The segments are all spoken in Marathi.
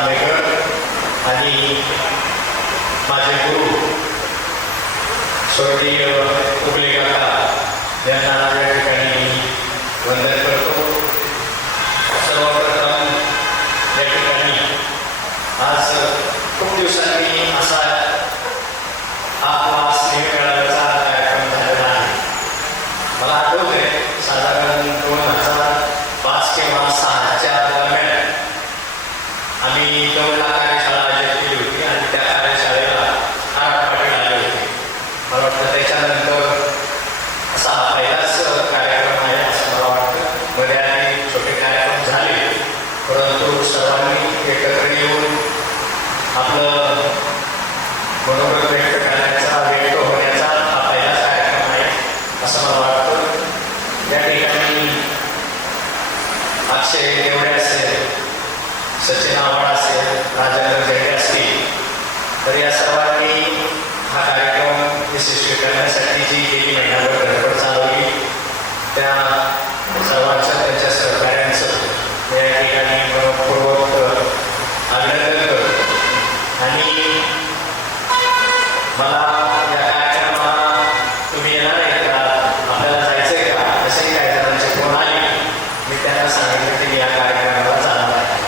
जांभेकर आणि माझे गुरु स्वर्गीय उगले काका यांना या ठिकाणी वंदन करतो. सर्वप्रथम या ठिकाणी आज खूप दिवसांनी असा हा स्नेहमेळाव्याचा कार्यक्रम झालेला आहे. मला आठवत आहे साधारण 2005 किंवा 2006च्या दरम्यान आम्ही गवळा कार्यशाळा आयोजित केली होती आणि त्या कार्यशाळेला आराम पाटील आले होते. मला वाटतं त्याच्यानंतर असा हा पहिलाच कार्यक्रम आहे असं मला वाटतं. मध्ये आधी छोटे कार्यक्रम झाले, परंतु सर्वांनी एकत्र येऊन आपलं मनोरंजन व्यक्त करण्याचा, व्यक्त होण्याचा हा पहिलाच कार्यक्रम आहे असं मला वाटतं. या ठिकाणी अक्षय देवडे असेल, सचिन आव्हाड असेल, राजेंद्र झेंडे असतील, तर या सर्वांनी हा कार्यक्रम यशस्वी करण्यासाठी जी गेली महिनाभर धडपड चालवली त्या सर्वांच्या त्यांच्या सहकार्यांचं या ठिकाणी मनपूर्वक अभिनंदन करतो. आणि मला या कार्यक्रमाला तुम्ही येणार आहे का, आपल्याला जायचं आहे का, असेही काही जणांचे फोन आले. मी त्यांना सांगितलं की मी या कार्यक्रमाला जाणार आहे.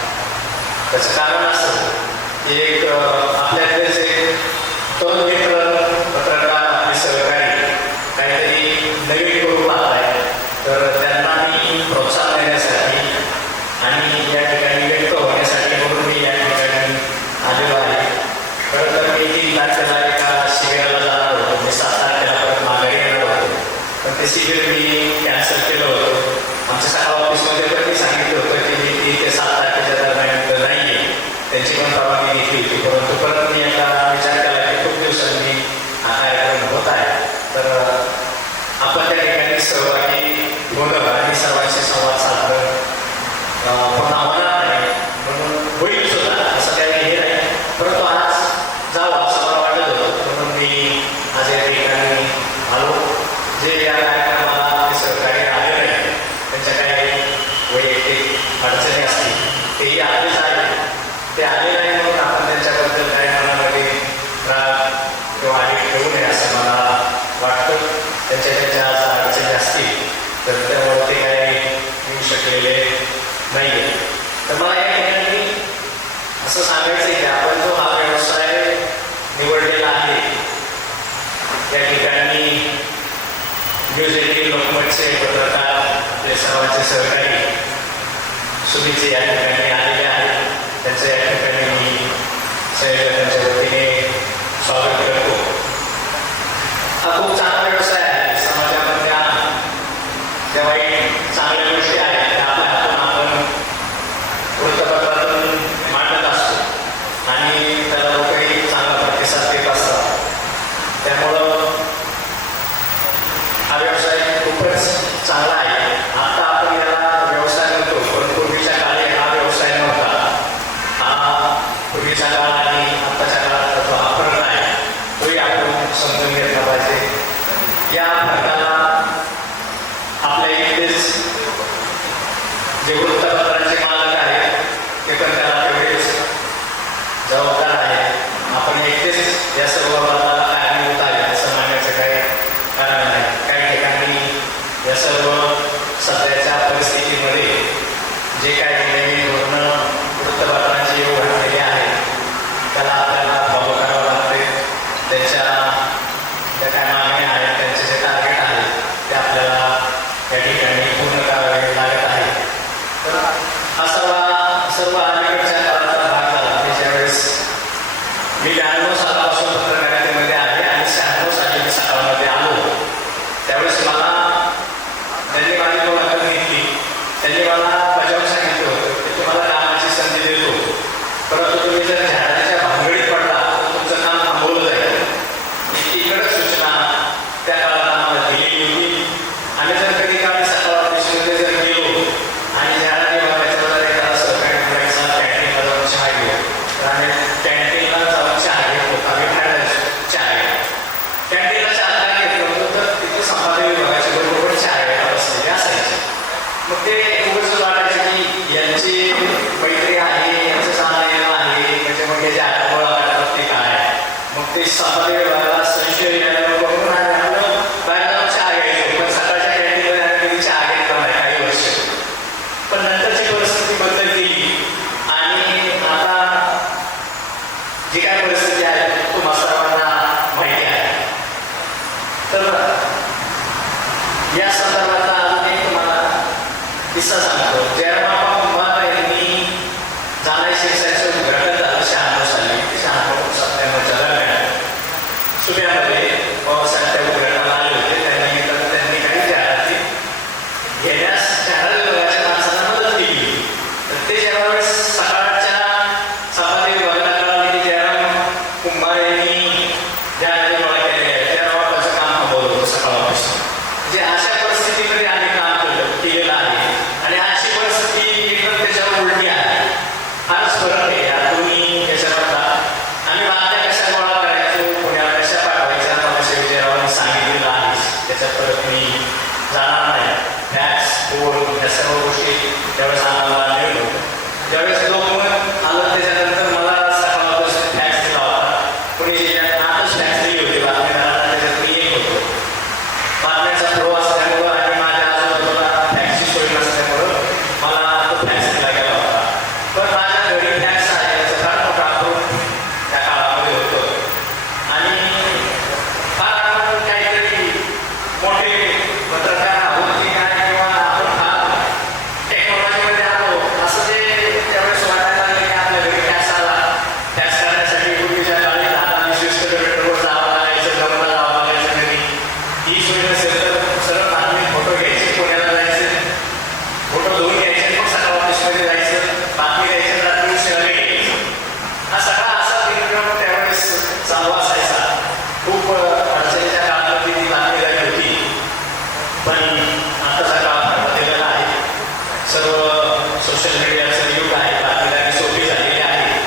त्याचं कारण असं की एक आपल्यातलेच एक दोन मित्र पत्रकार आपले सहकारी काहीतरी नवीन करू पाहत आहे, तर त्यांना मी प्रोत्साहन देण्यासाठी आणि या ठिकाणी व्यक्त होण्यासाठी म्हणून मी या ठिकाणी आलेलो आहे. खरं तर मी 3 तारखेला एका शिबिराला जाणार होतो, मी 7 तारखेला परत माघारी येणार होतो, पण ते शिबिर मी कॅन्सल केलं होतं. आमच्या सगळ्या ऑफिसमध्ये पण मी सांगितलं होतं की मी 3 ते 7 तारखेच्या दरम्यान नाही आहे, त्यांची पण परवानगी घेतली होती. परंतु परत मी आता विचार केला की खूप दिवसांनी हा कार्यक्रम होत आहे, तर आपण त्या ठिकाणी सहभागी होणं आणि सर्वांशी संवाद साधणं पुन्हा होणार नाही, म्हणून होईल सुद्धा असं काही हे नाही. परंतु आज जावं असं मला वाटत होतं, म्हणून मी आज या ठिकाणी आलो. जे या कार्यक्रमाला सहकार्य आले नाही, त्यांच्या काही वैयक्तिक अडचणी असतील तेही आलेच आहे. ते आले नाही म्हणून आपण त्यांच्याबद्दल काही मनामध्ये राग किंवा आधी ठेवू नये असं मला वाटतं. त्यांच्या आज अडचणी असतील तर त्यामुळे ते काही येऊ शकलेले नाही आहे. तर मला या ठिकाणी असं सांगायचं आहे की आपण जो हा व्यवसाय निवडलेला आहे, या ठिकाणी न्यूज 18 लोकमतचे पत्रकार आपले सर्वांचे सहकारी सुनीचे या ठिकाणी आलेले आहेत. त्यांचं या ठिकाणी मी संयोजकांच्या वतीने स्वागत करतो. हा खूप चांगला व्यवसाय आहे. समाजामधल्या ज्या वाईट चांगल्या गोष्टी आहेत त्या आपल्या हातून आपण वृत्तपत्रातून मांडत असतो आणि त्याला लोकही चांगला प्रतिसाद देत असतात. त्यामुळं हा व्यवसाय खूपच चांगला आहे. आता आपण याला व्यवसाय म्हणतो, पण पूर्वीच्या काळी हा व्यवसाय नव्हता. हा पूर्वीचा काळ आणि आताच्या काळात जो हा फरक आहे तोही आपण समजून घेतला पाहिजे. या फरकाला आपल्या इथेच जे वृत्तपत्रांचे मालक आहेत ते पण त्याला तेवढेच जबाबदार आहेत. आपण एकटेच या सर्व बाबतीला कारणीभूत आहे असं मानण्याचं काही कारण नाही. काही ठिकाणी या सर्व सध्याच्या परिस्थितीमध्ये जे काही नवीन धोरणं वृत्तपत्रांची येऊ घातलेली आहेत त्याला आपल्याला फॉलो करावं लागते. त्यांच्या ज्या काय मागण्या आहेत, त्यांचे जे टार्गेट आहेत ते आपल्याला या ठिकाणी पूर्ण या संदर्भातला अजून एक तुम्हाला किस्सा सांगतो. जयरामप्पा कुंभार यांनी जानाई शिरसाईचं उद्घाटन झालं 96 साली. 96-97च्या दरम्यान सुप्यामध्ये पवारसाहेब त्या उद्घाटनाला आले होते. त्यांनी काही जाहिराती घेण्यास जाहिरात विभागाच्या माणसांना मदत केली. तर ते ज्यावेळेस सकाळच्या संपादकीय विभागाला कळाले की जयराम कुंभार यांनी जाहिराती गोळा केलेल्या आहेत, जयरामप्पाचं काम थांबवलं होतं सकाळपासून. जे अशा परिस्थितीमध्ये आम्ही काम केलेलं आहे आणि अशी परिस्थिती एकदम त्याच्यावर उलटी आहे. फारच फरक आहे या तुम्ही त्याच्यामधला. आम्ही बातम्या कशा गोळा करायचो, पुण्याला कशा पाठवायच्या, मला विजयरावांनी सांगितलेलं आहे. त्याच्यात परत मी जाणार नाही. फॅक्स बोर्ड या सर्व गोष्टी त्यावेळेस आम्हाला मिळलो. ज्यावेळेस लोकमत आलं त्याच्यानंतर मला सकाळपासून फॅक्स दिला होता. पुणे जिल्ह्यात आजच फॅक्स दिली होती बातमीदारांना, त्याच्यात मी एक होतो. बातम्यांचा फ्लो असल्यामुळं आणि माझ्या आजूबाजूला फॅक्सची सोय नसल्यामुळं मला तो फॅक्स दिला गेला होता. पण माझ्या घरी फॅक्स आहे याचं फार मोठा अनुभव त्या काळामध्ये होतं. आणि फार आपण काहीतरी मोठे पत्रकार आहोत की काय किंवा आपण फार टेक्नॉलॉजीमध्ये आलो असं ते त्यावेळेस वाटायला लागलं की आपल्या घरी फॅक्स आला. फॅक्स करण्यासाठी पूर्वीच्या काळी 10-20 किलोमीटरवर जावं लागायचं, जवळ जावं लागायचं. घरी ही सोय नसेल तर सरळ बातमी फोटो घ्यायचे, पुण्याला जायचं, फोटो धुवून घ्यायचे, मग सकाळ ऑफिसमध्ये जायचं, बातमी द्यायचं, रात्री शहरी घ्यायचं. हा सगळा असा कार्यक्रम त्यावेळेस चालू असायचा. खूप अडचणीच्या काळामध्ये ती बातमीदारी होती. पण आताचा काळ फार बदललेला आहे. सर्व सोशल मीडियाचं युग आहे. बातमीदारी सोपी झालेली आहे.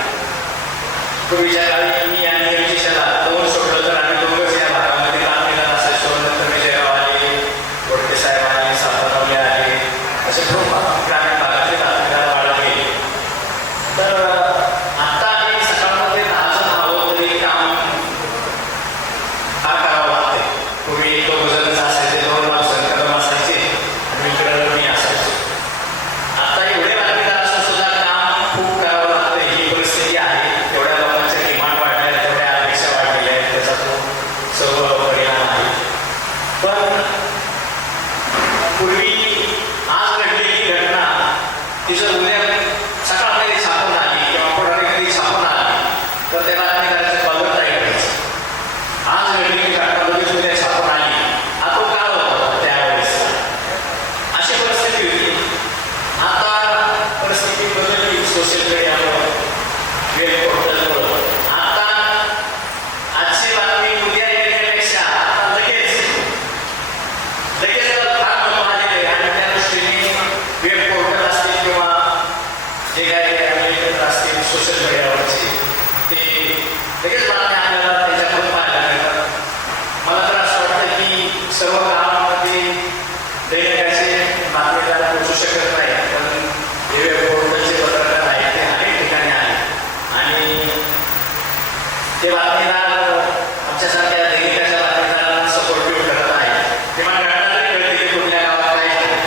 पूर्वीच्या काळी मी आणि विशेषाला दोन सोडलं तर आम्ही दोघंच या भागामध्ये बातमीदार असायचो. नंतर विजयराव आले, गोडके साहेब आले, सापरावले आले, असे खूप ग्रामीण भागातले बातमीदार वाढत गेले. तर आता आम्ही सकाळमध्ये 10 जण आहोत तरी काम फार करावं लागते. पूर्वी 1-2 जणच असायचे, 2 माणसं कदम असायचे आणि इकडं मी असायचो. आता एवढे बातमीदार असून सुद्धा काम खूप करावं लागतं. ही परिस्थिती आहे. एवढ्या लोकांच्या डिमांड वाढल्या, तेवढ्या अपेक्षा वाढलेल्या आहेत, त्याचा तो सर्व परिणाम आहे. पण पूर्वी आज घडलेली घटना ती जर उद्या सकाळमध्ये छापून आली किंवा पुढारी कधी छापून आली तर त्या बातमीदाराचं स्वागत नाही करायचं. आज घडलेली घटना लगेच उद्या छापून आली, हा तो काळ होता त्यावेळेस. अशी परिस्थिती होती. आता परिस्थिती बदलली सोशल मीडियामुळे, वेब पोर्टलमुळं. आता आजची बातमी उद्या येण्यापेक्षा आता लगेच फार महत्व आलेलं आहे. आणि त्या दृष्टीने वेब पोर्टल असतील किंवा जे काही अमेरिकन असतील सोशल मीडियावरचे ते लगेच बातम्या आपल्याला त्याच्याकडून पाहायला मिळतात. मला तर असं वाटतं की सर्व गावांमध्ये दैनिकाचे बातमीदार पोहोचू शकत नाही. पण जे वेब पोर्टलचे पत्रकार आहेत ते अनेक ठिकाणी आहेत आणि ते बातमीदार आमच्यासारख्या दैनिकाच्या बातमीदारांना सपोर्टिव्ह करत आहेत. किंवा घटना तरी कळते की कुठल्या गावात काय झालं,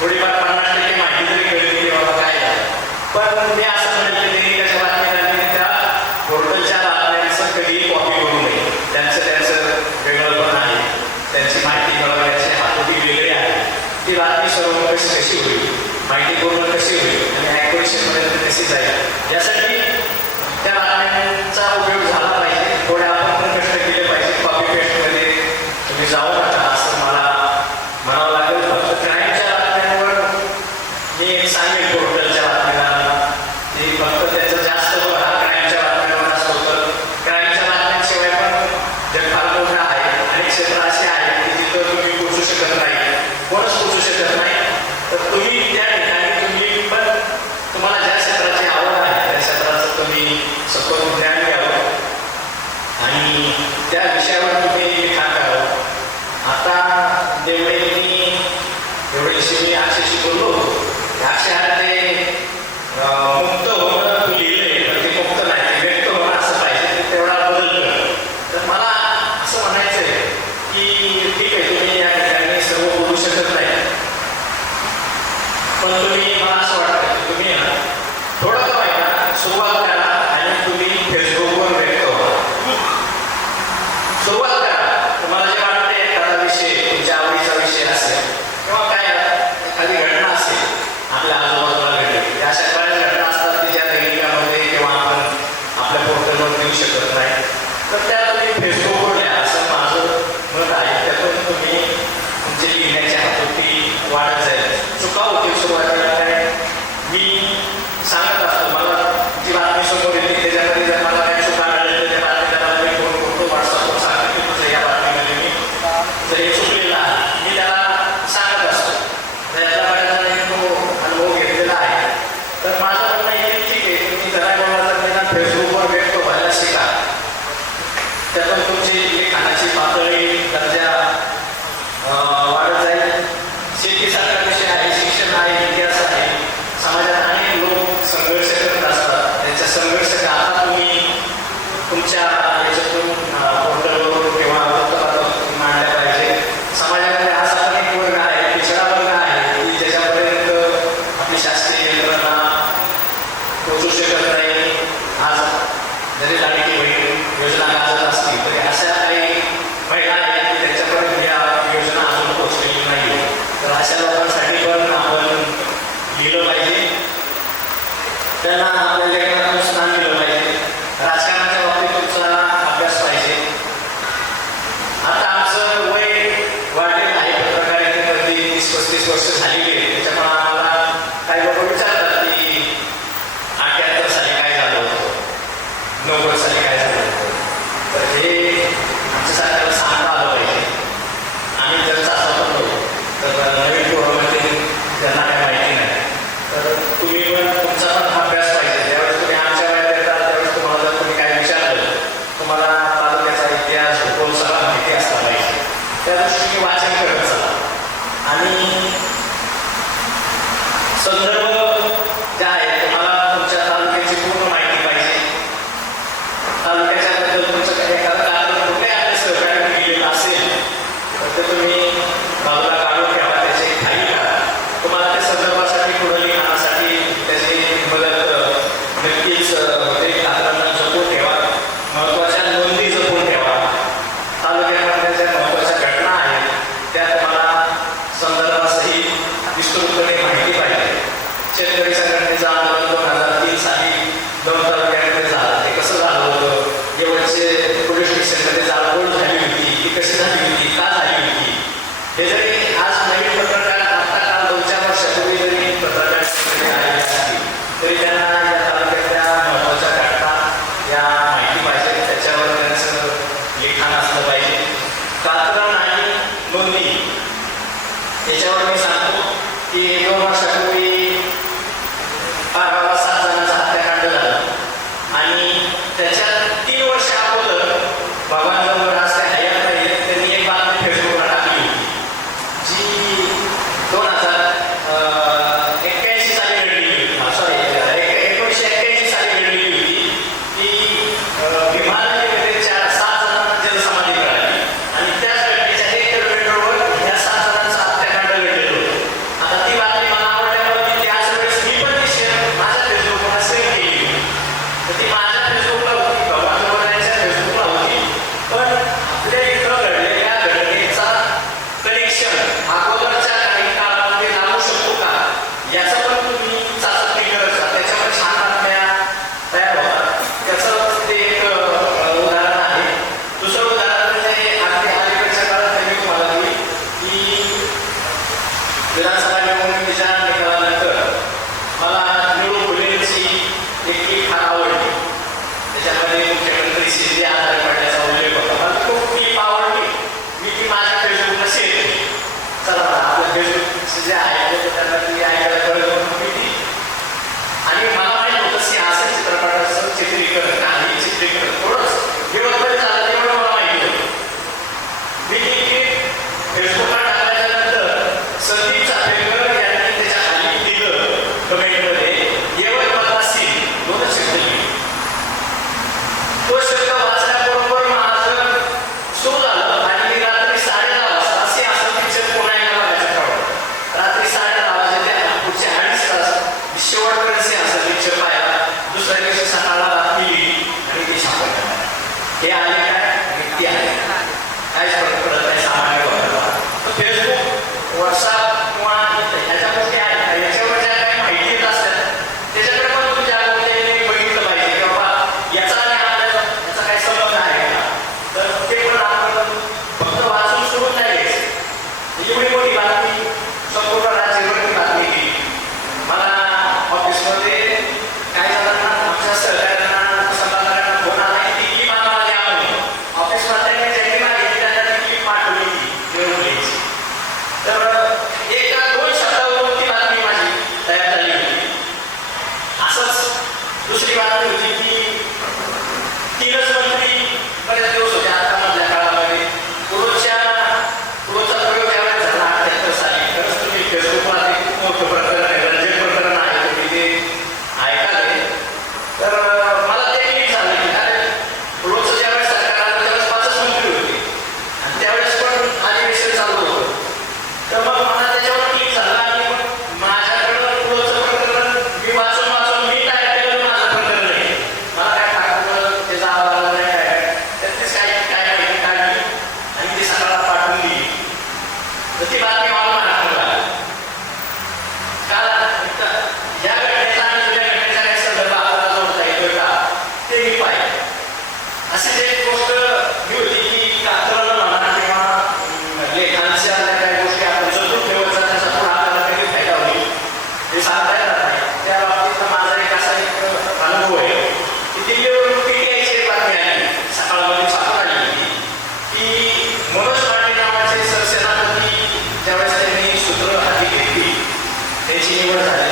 थोडीफार 50% माहिती तरी कळते की बाबा काय झालं. पण मी असं म्हणेल की दैनिकाच्या बातमीदारांनी त्या पोर्टलच्या बातम्यांचं कधीही कॉपी करू नये. त्यांचं वेगळंपण आहे. त्यांची माहिती कळवण्याची हातोटी वेगळी आहे. ती बातमी सर्व कशी होईल, माहिती पूर्ण कशी होईल आणि ॲक्युरेसीपर्यंत कशी जाईल यासाठी त्या बातम्यांचा उपयोग झाला पाहिजे. थोडे आपण पण कष्ट केले पाहिजे. कॉपी पेस्टमध्ये तुम्ही जाऊ नका असं मला म्हणावं लागेल. फक्त क्राईमच्या बातम्यांवर मी एक सांगेन पोर्टलच्या बातमीदारांना की फक्त त्याचं जास्त भर हा क्राईमच्या बातम्यांवर असतो. तर क्राईमच्या बातम्यांशिवाय पण जग फार मोठं आहे. अनेक क्षेत्र असे आहेत की जिथं तुम्ही पोचू शकत नाही, कोणच पोचू शकत नाही. तर तुम्ही त्या ठिकाणी तुम्ही पण तुम्हाला ज्या क्षेत्राची आवड आहे त्या क्षेत्राचं तुम्ही सखोल ज्ञान घ्यावं आणि त्या विषयावर तुम्ही लिखाण करावं. आता जेवढे मी अक्षरशी बोललो अक्षर ते मुक्त होणं तू लिहिलंय पण ते मुक्त नाही, ते व्यक्त होणं असं पाहिजे. तेवढा बदल कर. तर मला असं म्हणायचं आहे की ठीक आहे तुम्ही या ठिकाणी सर्व बोलू शकत नाही, पण तुम्ही मला असं वाटतं की तुम्ही थोडं का व्हायला सुरुवात करा आणि तुम्ही फेसबुकवर व्यक्त व्हा. सुरुवात करा. तुम्हाला जे वाटते एखादा विषय तुमच्या आवडीचा विषय विस्तृतपणे माहिती पाहिजे. शेतकरी संघटनेचं आंदोलन 2003 साली दौंड तालुक्यामध्ये झालं. ते कसं झालं होतं, येवळचे पोलीस स्टेशनमध्ये जाळपोळ झाली होती, ती कशी झाली होती, का झाली होती, हे जरी आज नवीन पत्रकार आता काल 2-4 वर्षापूर्वी जरी पत्रकार आलेले असतील तरी त्यांना या तालुक्यातल्या महत्त्वाच्या घटना या माहिती पाहिजे. त्याच्यावर त्यांचं लिखाण असलं पाहिजे. कात्रण आणि नोंदणी याच्यावर मी सांगतो की 2 वर्षापूर्वी पारगावात 7 जणांचा हत्याकांड झालं आणि त्याच्यात 3 वर्ष अगोदर भगवान गंगराज ते हयात राहिले त्यांनी एक बातमी फेसबुकला टाकली होती जी 1981 साली घडलेली होती. सॉरी 1981 साली घडलेली होती की भीमानदीमध्ये 7 जणांना जलसमाधी मिळाली आणि त्याच घटनेच्या 1 किलोमीटरवर ह्या 7 जणांचा हत्याकांड घडलेलं होतं. आता ती बातमी मला आवडल्यामुळे मी त्याच वेळेस मी पण ती शेअर माझ्या फेसबुकला शेअर केली होती. तर ती माझ्या फेसबुकला होती, भगवान गंगराजांच्या फेसबुकला होती. पण आपल्या इथं घडलेल्या घटनेचा कनेक्शन अगोदरच्या काही काळामध्ये लागू शकतो का याचं पण तुम्ही चाचपणी करत जा. त्याच्यामध्ये छान बातम्या तयार होतात. त्याचं ते एक उदाहरण आहे. दुसरं उदाहरण म्हणजे अगदी अलीकडच्या काळात त्यांनी तुम्हाला दिली की विधानसभा निवडणुकीच्या निकालानंतर मला निळू फुलेंची एक क्लिप फार आवडली. त्याच्यामध्ये मुख्यमंत्री शिंदे आजारी पडल्याचा उल्लेख होता. मला खूप क्लिप आवडली. मी ती माझ्या फेसबुकला शेअर केली. चला आपल्या फेसबुक जे आहे त्यांना ती ऐकायला कळलं म्हणून मी ती आणि मला माहीत होतं सिंहासन चित्रपटाचं चित्रीकरण काही चित्रीकरण थोडंच एवढं झालं तेवढं मला माहिती होतं. मी ती फेसबुकला टाकल्यानंतर संदीप चाफेकर यांनी त्याच्या खाली दिलं कमेंटमध्ये यवतमाळवासी 2 शब्द लिहिले. तो शब्द वाचल्याबरोबर माझं सुरू झालं आणि मी रात्री 10:30 वाजता सिंहासन पिक्चर पुन्हा एकदा बघायचं ठरवलं. रात्री 10:30 वाजता पुढचे 2.5 तास शेवटपर्यंत सिंहासन पिक्चर पाहिला. दुसऱ्या दिवशी सकाळला बातमी लिहिली आणि ती सापडली. हे आले काय आणि ती आले काहीच फरक पडत नाही सामान्य वापरायला. फेसबुक, व्हॉट्सअप किंवा ह्याच्या गोष्टी आहेत याच्यावर ज्या काही माहिती येत असतात त्याच्याकडे पण तुमच्या अगोदर बघितलं पाहिजे की बाबा याचा आणि आपल्याला याचा काही संबंध आहे का. तर ते पण आपण फक्त वाचून सोडून नाही घ्यायचं. एवढी मोठी बातमी संपूर्ण राज्यभर बातमी केली. मला ऑफिसमध्ये काही जणांना आमच्या सहकाऱ्यांना संपादकांना फोन आला की ती क्लिप आम्हाला द्या म्हणून. ऑफिसमध्ये ज्यांनी मागितली त्यांना ती क्लिप पाठवली निवडणुकीची. तर 1-2 शब्दावरून ती बातमी माझी तयार झाली होती. असंच दुसरी बातमी होती की 3च मंत्री बरेच दिवस होते आता मधल्या काळामध्ये पुढचा प्रयोग ज्यावेळेस झाला 78 साली. खरंच तुम्ही फेसबुकला ते खूप मोठं प्रकरण आहे, रंजक प्रकरण आहे, तुम्ही ते ऐकाले. तर मला ते क्लिक झालं की अरे पुढचं ज्यावेळेस सरकार आलं त्यावेळेस 5च मंत्री होते आणि त्यावेळेस पण अधिवेशन चालू होतं. तर मग मला त्याच्यावर क्लिक झालं आणि मग माझ्याकडं पुढचं प्रकरण मी वाचून मी तयार केलं माझं प्रकरण नाही. मला काय टाकलं त्याचा आवाज नाही काय त्यातलीच काय माहिती काढली आणि ती सकाळला पाठवून दिली. तर ती बातमी मला महाराष्ट्राला आली. या घटनेचा आणि जुन्या घटनेचा काही संदर्भ आपल्याला जोडता येतोय का ते मी पाहिजे. अशीच एक गोष्ट ही होती की कात्रण म्हणा किंवा लेखांच्या काही गोष्टी आपण जपून ठेवत जात त्याचा पुढे आपल्याला काही फायदा होईल हे सांगता येणार नाही. त्या बाबतीत माझा एक असा एक अनुभव आहे की दिल्लीवरून PTIची एक बातमी आली सकाळमध्ये छापून आली होती की मनोज पांडे नावाचे सरसेनापती ज्यावेळेस त्यांनी सूत्र हाती घेतली त्यांची निवड झाली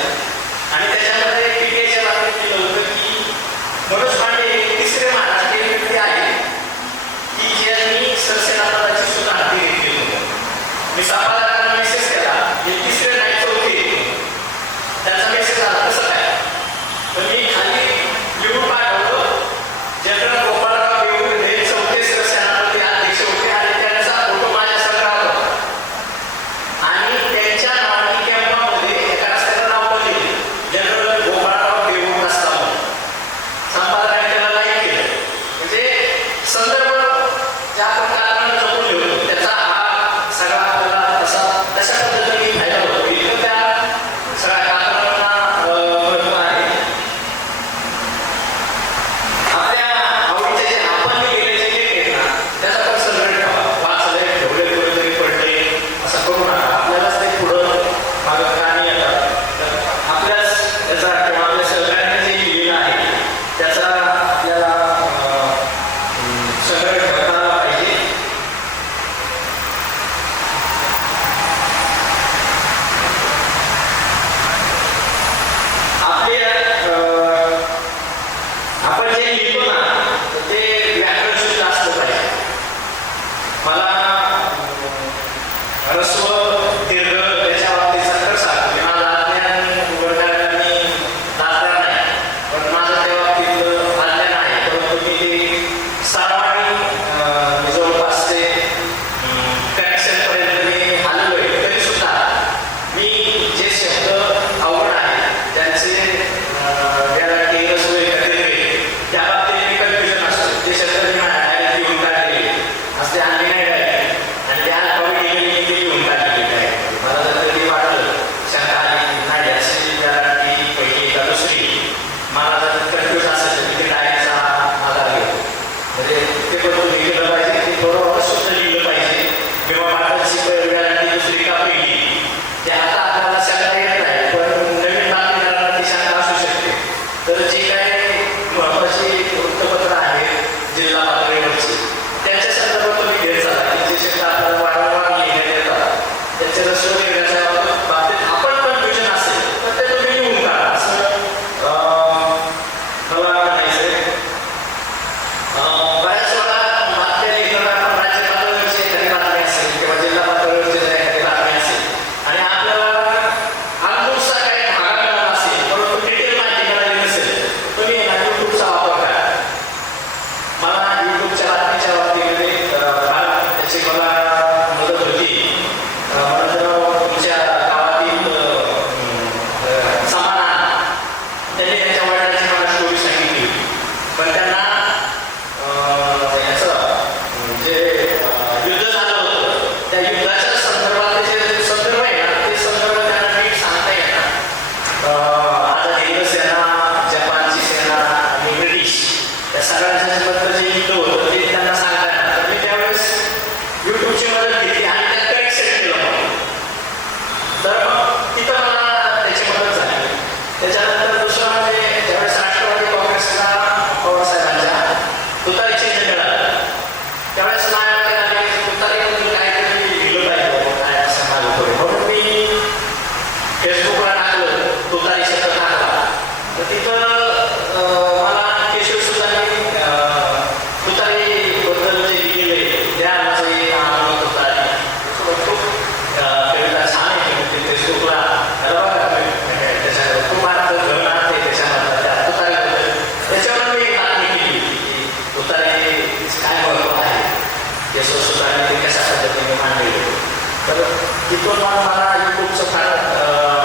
असताना यूट्यूबचं फार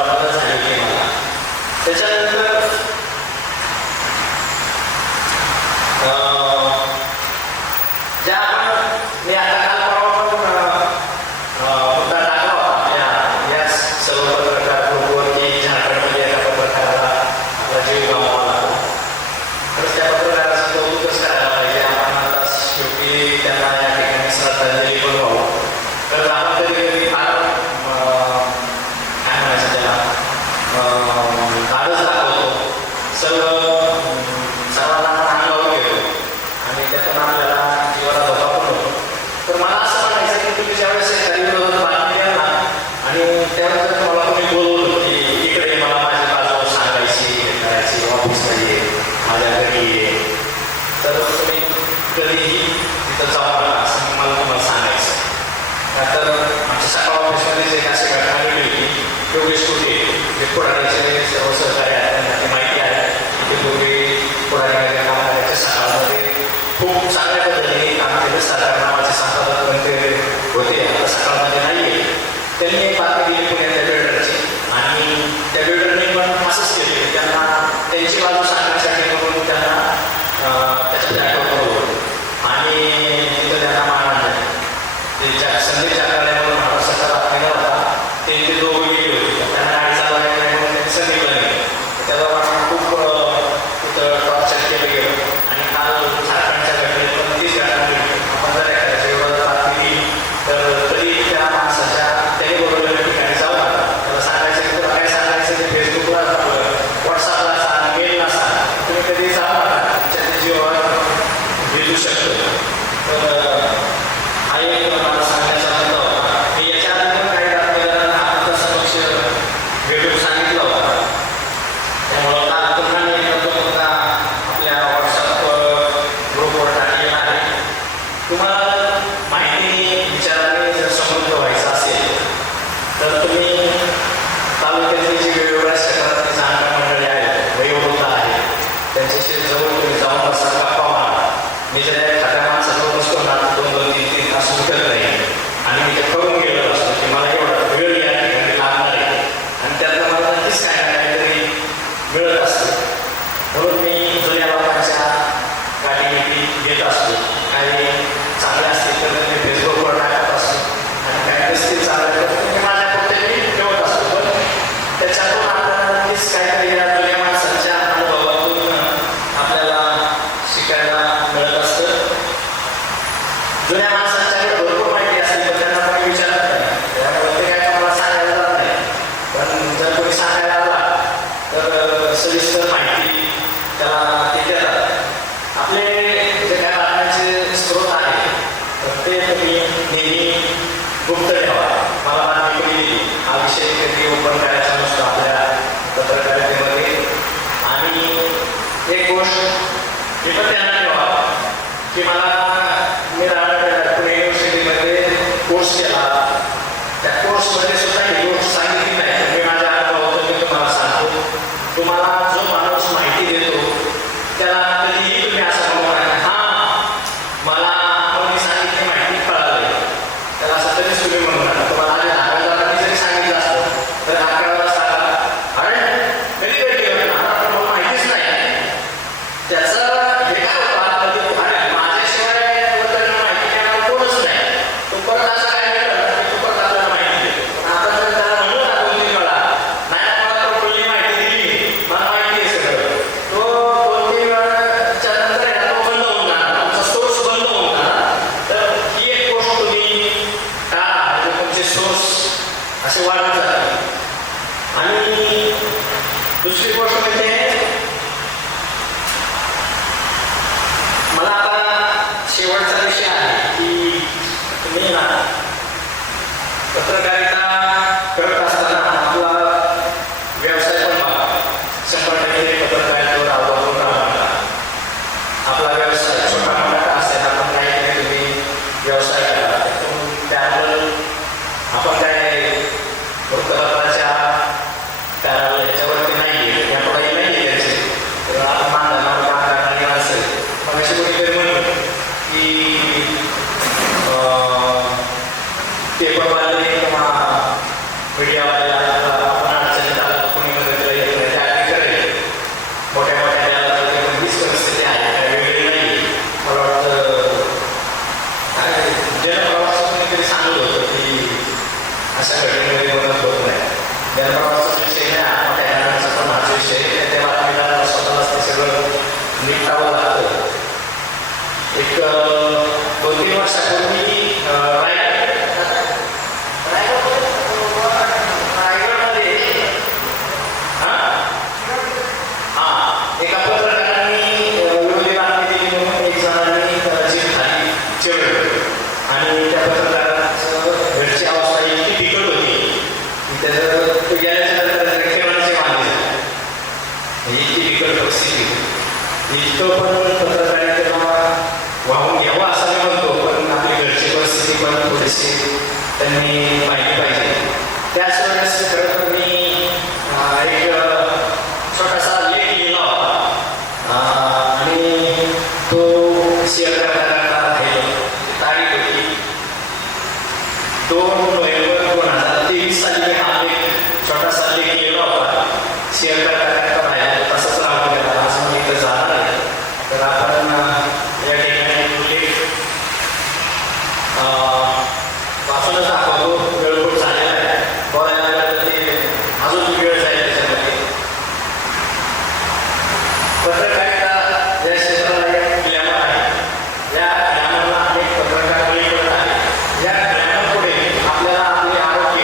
मदत झालेली आहे मला. त्याच्यानंतर ज्या मी आता काल परवा पण मुद्दा टाकला होता आपल्या याच सर्व पत्रकार ग्रुपवर की झारखंडमध्ये एका पत्रकाराला आपला जीव गमावा लागला. तर त्या पत्रकाराचं कौतुकच करायला पाहिजे. आपण आता शेवटी त्यांना या ठिकाणी श्रद्धांजली पण व्हावं. तर आपण कधी कधी फार काय म्हणायचं त्याला धाडस दाखवतो, सर्वांना अंगावर घेतो आणि त्यातून आपल्याला जीवाला धोका पण होतो. तर मला असं म्हणायचं की तुम्ही ज्यावेळेस एखादी विरोधात बातमी द्याल ना आणि त्यानंतर तुम्हाला तुम्ही बोलवलं की इकडे मला माझी बाजू सांगायची, हे करायची, ऑफिसमध्ये माझ्या घरी ये, तर तुम्ही कधीही तिथं जाऊ नका असं मला तुम्हाला सांगायचं. तर आमच्या सकाळ ऑफिसमध्येच एक अशी घटना घडली होती. योगेश कुठे जे पुढारीचे सर्व सहकारी आहेत त्यांना ती माहिती आहे की पूर्वी पुढारीमध्ये काम करायचे. सकाळमध्ये खूप चांगल्या पद्धतीने काम केलं. सरकार नावाचे संपादक मंत्री होते, आता सकाळमध्ये नाही आहे. त्यांनी एक बातमी दिली पुण्यातल्या बिल्डरची आणि त्या बिल्डरने पण असंच केले की त्यांना त्यांची बाजू सांगण्यासाठी म्हणून त्यांना त्याच्या फ्लॅटवर बोलवलं आणि तिथं त्यांना मारहाण झाली. त्यांच्या संदेश जागाला म्हणून महाराष्ट्राचा बातमीला होता. ते दोघं गेले होते. त्यांना गाडी चालवायला नाही म्हणून त्यांनी सांगितलं नाही. त्याला खूप तिथं टॉर्चर केलं गेलं आणि काल झारखंडच्या घटनेत पण तीच घटना घडली. आपण जर एखाद्याच्या विरोधात बातमी दिली तर तरी त्या माणसाच्या त्याने बोलवलेल्या ठिकाणी जाऊ नका. त्याला सांगायचं की तुला काय सांगायचं ते फेसबुकला व्हॉट्सअपला सांग, मेलला सांग, तुम्ही कधी जाऊ नका. तुमच्या जीवावर भेटू शकतो. तर हा एक मला सांगायचा मुद्दा होता. मी याच्या आधी पण काही बातमीदारांना आपल्या समक्ष भेटून सांगितलं होतं. त्यामुळं काल पुन्हा मी तो मुद्दा आपल्या व्हॉट्सअप ग्रुपवर टाकलेला आहे. तुम्हाला माहिती विचाराने जर समृद्ध व्हायचं असेल तर तुम्ही तालुक्यातली जी वेगवेगळ्या क्षेत्रातली जाणकार मंडळी आहेत, वयोवृद्ध आहेत, त्यांच्याशी जवळ तुम्ही जाऊन बसा, गप्पा मारा. मी ज्या एखाद्या माणसाजवळ बसतो ना 2-2-3-3 तास उठत नाही आणि मी ते करून गेलो असतो की मला एवढा वेळ या ठिकाणी लागणार आहे आणि त्यातलं मला नक्कीच काय ना काहीतरी मिळत असतं. म्हणून मी जुन्या लोकांच्या गाठी घेत असतो. काही चांगले असतील तर मी फेसबुकवर टाकत असतो आणि काही नसतील चांगले तर मी माझ्या पुढे मी ठेवत असतो. पण त्याच्यातून आपल्याला नक्कीच काहीतरी या जुन्या माणसांच्या अनुभवातून आपल्याला शिकायला मिळत असतं. जुन्या माणसांच्याकडे भरपूर माहिती असते पण त्यांना कोणी विचारत नाही. त्यामुळे ते काय मला सांगायला जात नाही. पण जर कोणी सांगायला आला तर सविस्तर माहिती त्याला ते देतात. आपले जे काय बातम्याचे स्रोत आहे तर ते तुम्ही नेहमी गुप्त ठेवा. मला बातमी कोणी दिली हा विषय कधी ओपन करायचा नसतो आपल्या पत्रकारितेमध्ये. आणि एक गोष्ट मी पण त्यांना ठेवा की मी पुणे युनिव्हर्सिटीमध्ये कोर्स केला. त्या कोर्समध्ये सुद्धा ही गोष्ट सांगितली नाही. मी माझ्या अनुभवातून मी तुम्हाला सांगतो. तुम्हाला जो माणूस माहिती देतो त्याला कधीही तुम्ही असं म्हणू नका हां मला कोणी सांगितली माहिती कळाली. त्याला असं तरीच तुम्ही म्हणू नका. तुम्हाला आधी 10,000 जरी सांगितलं असतं तर 11 सांगा अरे कधी कधी केलं ना मला माहितीच नाही. त्याचं हे काय होतं आतमध्ये अरे माझ्याशिवाय त्यांना माहिती देणार कोणच नाही. तो परत असं काय केलं की तो परत आपल्याला माहिती देतो. पण आता जर त्याला म्हणलं ना 2-3 वेळा नाही मला टोटली माहिती दिली, मला माहिती आहे सगळं, तो 2-3 वेळाच्या नंतर तो बंद होऊन जाणार, तुमचा सोर्स बंद होऊन जाणार. तर ही एक गोष्ट तुम्ही टाळा म्हणजे तुमचे सोर्स असे वाढत जातात. आणि दुसरी गोष्ट म्हणजे मला आता शेवटचा विषय आहे की तुम्ही ना पत्रकारिता करत असताना आपला व्यवसाय पण बघा. 100% पत्रकारितेवर अवलंबून राहणार. आपला व्यवसाय छोटा मोठा असेल आपण काहीतरी तुम्ही व्यवसाय करा. त्यामुळे आपण काय वृत्तपत्राच्या ह्याच्यावरती नाही आहे, त्यापुढेही नाही मीडियावाल्याला आपण अडचणीत आला तर कोणी मदतीला येत नाही, त्या आधी करेल. मोठ्या मोठ्या देवाला हीच परिस्थिती आहे, काय वेगळी नाही. मला वाटतं जनप्रवासात कोणीतरी सांगत होतं की अशा घटनेमध्ये मदत होत नाही. जनप्रवासाचा विषय नाही, मोठ्या घरांचा पण हाच विषय. त्या बातमीला स्वतःलाच ते सगळं निपटावं लागतं. एक 2-3 वर्षापूर्वी एका पत्रकारांनी विरोधी बातमी दिली म्हणून एक जणांनी जीव खाली चिरडलं आणि त्या पत्रकाराचं घरची अवस्था इतकी बिकट होती की त्याचं गेल्याच्या नंतर ठेवण्याचे मागणी झाली. इतकी बिकट परिस्थिती होती. इतकं पण पत्रकारितेला वाहून घ्यावं असं मी म्हणतो, पण आपली घरची परिस्थिती पण थोडीशी त्यांनी पाहिली पाहिजे. त्याच वेळेस खरं तर मी एक छोटासा लेख लिहिला होता आणि तो शेअर करता तारीख होती 2 नोव्हेंबर 2023 साली. हा एक छोटासा लेख लिहिला होता, शेअर करता राहिला तसंच राहून गेला. आज मी इथं जाणार आहे, तर आपण या ठिकाणी लेख वाचूनच दाखवतो. वेळ खूप झालेला आहे, बोलायला लागलं तर ते अजून वेळ जाईल त्याच्यामध्ये. पत्रकारिता या क्षेत्राला एक ग्लॅमर आहे. या ग्लॅमरला अनेक पत्रकार बळी पडत आहेत. या ग्लॅमरपुढे आपल्याला आपले आरोग्य,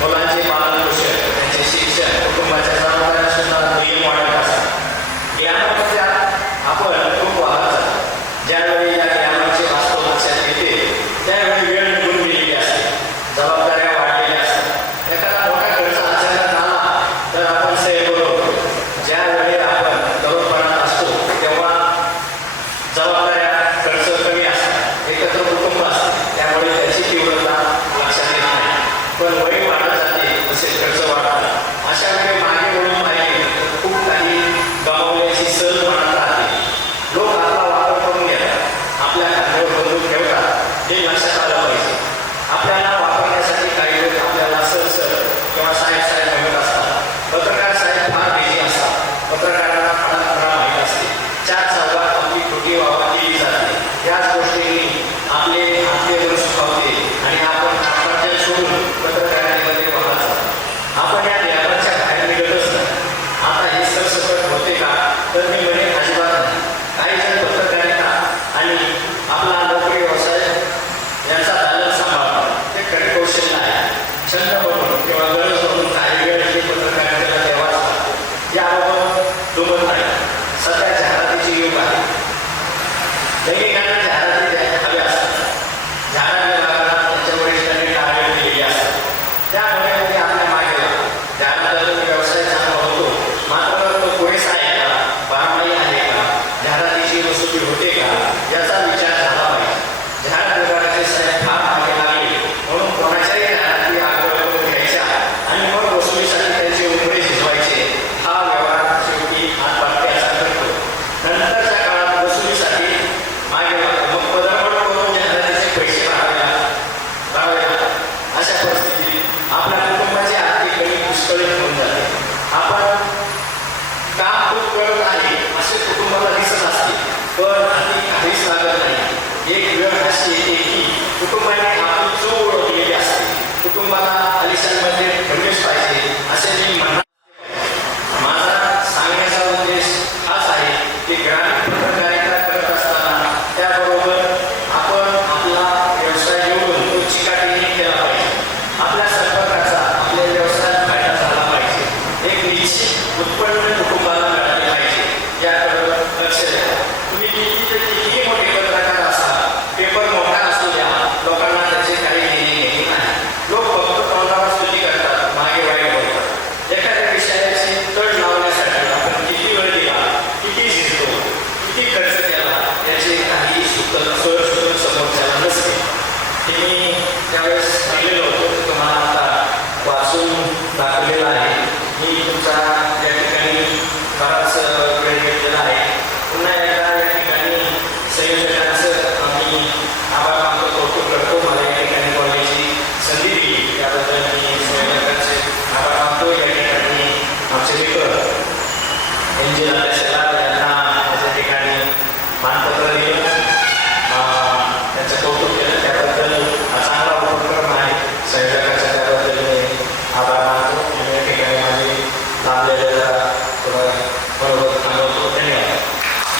मुलांचे पालनपोषण, त्यांचे शिक्षण, कुटुंबाच्या जबाबदाऱ्या सुद्धा नियम वाढत असतात. ग्लॅमरमध्ये आपण खूप वाहत जातो. ज्यावेळी या ग्लॅमरचे वास्तव लक्षात येते त्यावेळी वेळ निघून गेलेली असते, जबाबदाऱ्या वाढलेल्या असतात. एखादा मोठा खर्च अचानक आला तर आपण सैल होतो. ज्यावेळी आपण तरुणपणात असतो तेव्हा जबाबदाऱ्या, खर्च कमी असतात, एकत्र कुटुंब असते, त्यामुळे त्याची तीव्रता लक्षात येत नाही. पण वय वाढत जाते तसे खर्च वाढतात. अशा वेळी मागे वळून पाहिजे तर खूप काही गमावण्याची सहज मनात राहते. लोक आपला वापर करून घेतात, आपल्या खांद्यावर बंदूक ठेवतात, हे लक्षात आलं पाहिजे. आपल्याला वापरण्यासाठी काही लोक आपल्याला सर किंवा साहेब म्हणत असतात. पत्रकार साहेब फार बिझी असतात, पत्रकारांना खरा माहीत असते. 4 चौघात आपली खोटी वावा केली जाते. याच गोष्टींनी आपले मन सुखावते आणि आपण आत्महत्या सोडून पत्रकारितेमध्ये वाहत जातो. आपण या ग्लॅमरच्या बाहेर निघतच नाही. आता हे सरसकट होते का, तर मी म्हणेन अजिबात नाही. काही जण पत्रकारिता आणि आपला नोकरी व्यवसाय यांचा बॅलन्स सांभाळतात. ते खरे कौशल्य आहे. छंद म्हणून किंवा गरज म्हणून काही वेळ हे पत्रकारितेला द्यावाच लागतो. याबाबत दुमत नाही. सध्या जाहिरातीचे युग आहे. दैनिकांना जाहिराती हव्या असतात. जाहिरात विभागाला त्यांच्या वरिष्ठांनी टार्गेट दिलेली असतात. त्यामुळे आपल्या मागे जाहिरातीचा व्यवसाय चांगला होतो, मात्र तो पुरेसा आहे का, बारमाही आहे का, जाहिरातीची वसुली होते का, याचा विचार झाला पाहिजे. जाहिरात विभागाचे साहेब फार मागे लागले म्हणून कोणाच्याही जाहिराती आग्रह करून घ्यायच्या आणि मग वसुलीसाठी त्यांचे उमरे झिजवायचे, हा व्यवहार शेवटी हातभागत्याचा करतो. नंतरच्या काळात वसुलीसाठी मागे मग पदरपड करून जाहिरातीचे पैसे राहावे लागतात. अशा परिस्थितीत आपल्या कुटुंबाची आर्थिक गणित विस्कळीत होऊन जाते. आपण काम खूप करत आहे असे कुटुंबाला दिसत असते, पण हाती काहीच लागत नाही. एक वेळ अशी येते की कुटुंबाने आपली चूक ओळखलेली असते. कुटुंबाला आलिशानमध्ये ठेवलेच पाहिजे असे मी म्हणणार. माझा सांगण्याचा उद्देश हाच आहे की ग्रामीण पत्रकारिता करत असताना त्याबरोबर आपण आपला व्यवसाय निवडून तो चिकाटीने केला पाहिजे. आपल्या संपर्काचा आपल्या व्यवसायात फायदा झाला पाहिजे. एक निश्चित उत्पन्न कुटुंबाला मिळाले पाहिजे, याकडे लक्ष द्या. तुम्ही कितीही मोठे पत्रकार असाल, पेपर मोठा असू द्या, लोकांना त्याचे काही घेणे नाही. लोक फक्त तोंडावर स्तुती करतात, मागे वाईट बोलतात. एखाद्या विषयाची तड लावण्यासाठी आपण किती वेळ दिला, किती झिजतो, किती खर्च केला, याचे काही सूत्र समोरच्याला नसते. हे मी त्यावेळेस सांगितलेलं होतं, तुम्हाला आता वाचून दाखवलेलं आहे. मी तुमचा या ठिकाणी बराच वेळ घेतलेला आहे. पुन्हा एकदा या ठिकाणी संयोजकांचं आम्ही आभार मानतो, कौतुक करतो. मला या ठिकाणी बोलण्याची संधी दिली त्याबद्दल मी संयोजकांचे आपल्याला